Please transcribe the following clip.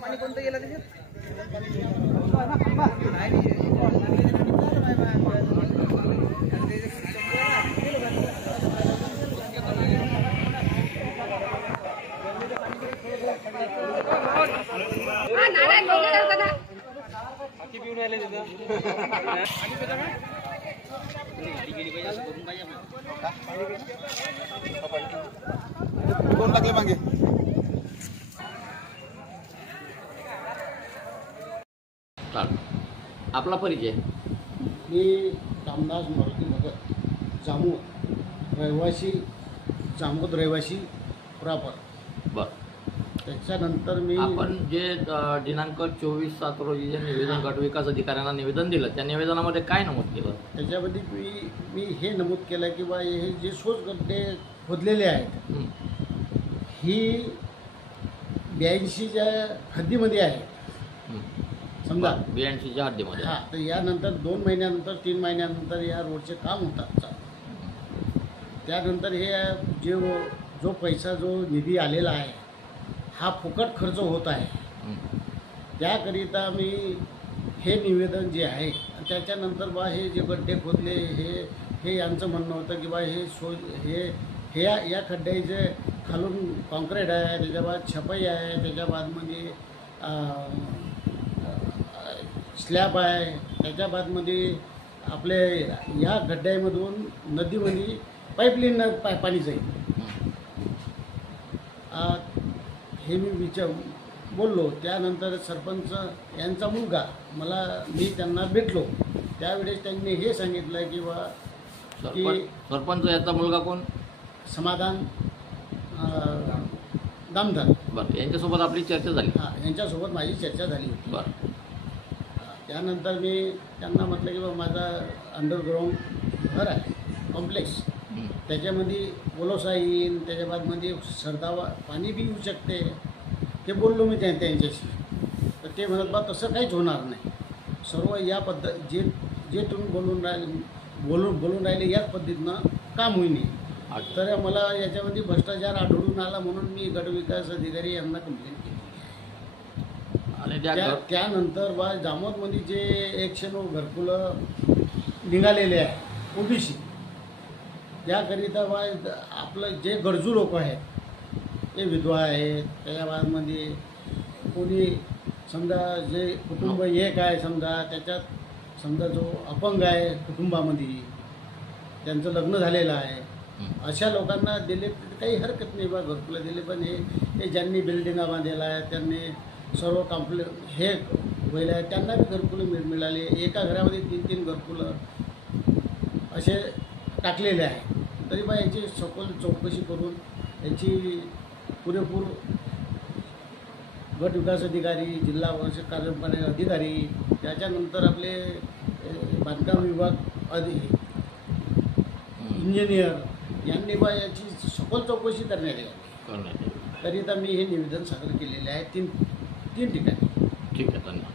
पाणी कोणतं गेलं त्याच्यात कोण लागले मागे आपला परिचय. मी रामदास मारुती भगत, जामोद रहिवासी प्रॉपर. बर. त्याच्यानंतर मी आपण जे दिनांक 24/7 रोजी जे निवेदन गट विकास अधिकाऱ्यांना निवेदन दिलं त्या निवेदनामध्ये काय नमूद केलं? त्याच्यामध्ये मी हे नमूद केलं की बा हे जे शोध गड्डे खोदलेले आहेत ही 82च्या हद्दीमध्ये आहे समजा. 82च्या हद्दीमध्ये. हां. तर यानंतर 2 महिन्यानंतर 3 महिन्यानंतर या रोडचे काम होतात. त्यानंतर हे जो पैसा जो निधी आलेला आहे हा फुकट खर्च होत आहे. त्याकरिता मी हे निवेदन जे आहे त्याच्यानंतर बा हे जे गड्डे खोदले हे यांचं म्हणणं होतं की बा हे या खड्ड्याचे खालून कॉन्क्रीट आहे, त्याच्या बाद छपाई आहे, त्याच्या बादमध्ये स्लॅब आहे, त्याच्या बादमध्ये आपले या गड्ड्यामधून नदीमध्ये पाईपलाईन पाणी जाईल. हे मी बोललो. त्यानंतर सरपंच यांचा मुलगा मी त्यांना भेटलो त्यावेळेस त्यांनी हे सांगितलं की बा की सरपंच याचा मुलगा कोण? समाधान दामदार. बरं. यांच्यासोबत आपली चर्चा झाली? हां. यांच्यासोबत माझी चर्चा झाली होती. बरं. त्यानंतर मी त्यांना म्हटलं की बा माझा अंडरग्राऊंड घर आहे कॉम्प्लेक्स, त्याच्यामध्ये ओलोसा येईल, त्याच्या बादमध्ये सरदावा पाणी बी येऊ शकते. ते बोललो मी त्यांच्याशी. तर ते म्हणत बा तसं काहीच होणार नाही, सर्व या जे तुम्ही बोलून राहिले याच पद्धतीनं काम होईल. तर मला याच्यामध्ये भ्रष्टाचार आढळून आला म्हणून मी गटविकास अधिकारी यांना कंप्लेंट केली. आणि त्यानंतर बा जामोदमध्ये जे 109 घरकुलं निघालेले आहे ओबीसी याकरिता बा आपलं जे गरजू लोक आहेत ते विधवा आहेत, त्याच्या बादमध्ये कोणी समजा जे कुटुंब एक आहे समजा त्याच्यात समजा जो अपंग आहे कुटुंबामध्ये त्यांचं लग्न झालेलं आहे अशा लोकांना दिले काही हरकत नाही बा घरकुलं दिले. पण हे ज्यांनी बिल्डिंगा बांधलेला आहे त्यांनी सर्व हे होईल आहे त्यांना बी घरकुलं मिळाले. एका घरामध्ये 3-3 घरकुलं असे टाकलेले आहे. तरी बा याची सखोल चौकशी करून याची पुरेपूर गट विकास अधिकारी, जिल्हा कार्यकारी अधिकारी, त्याच्यानंतर आपले बांधकाम विभाग इंजिनियर यांनी बा याची सखोल चौकशी करण्यात यावी. तरी तर मी हे निवेदन सादर केलेले आहे 3 ठिकाणी. ठीक आहे. धन्यवाद.